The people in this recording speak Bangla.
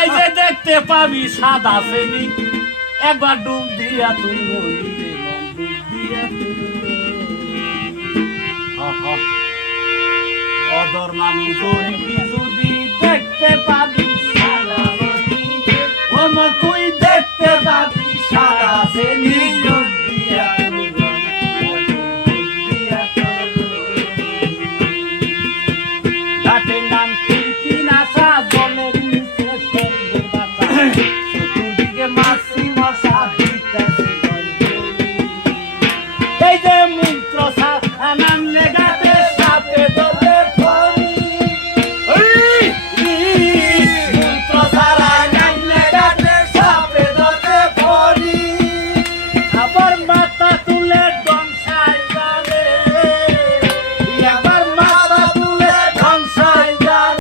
এই যে দেখতে পাবি সাদা শ্রেণী একবার ডুব দিয়া তুই ডুব দিয়া অদর মানুষ গরিবি যদি দেখতে পাবি সাদা শ্রেণী তুই দেখতে পাবি সাদা শ্রেণী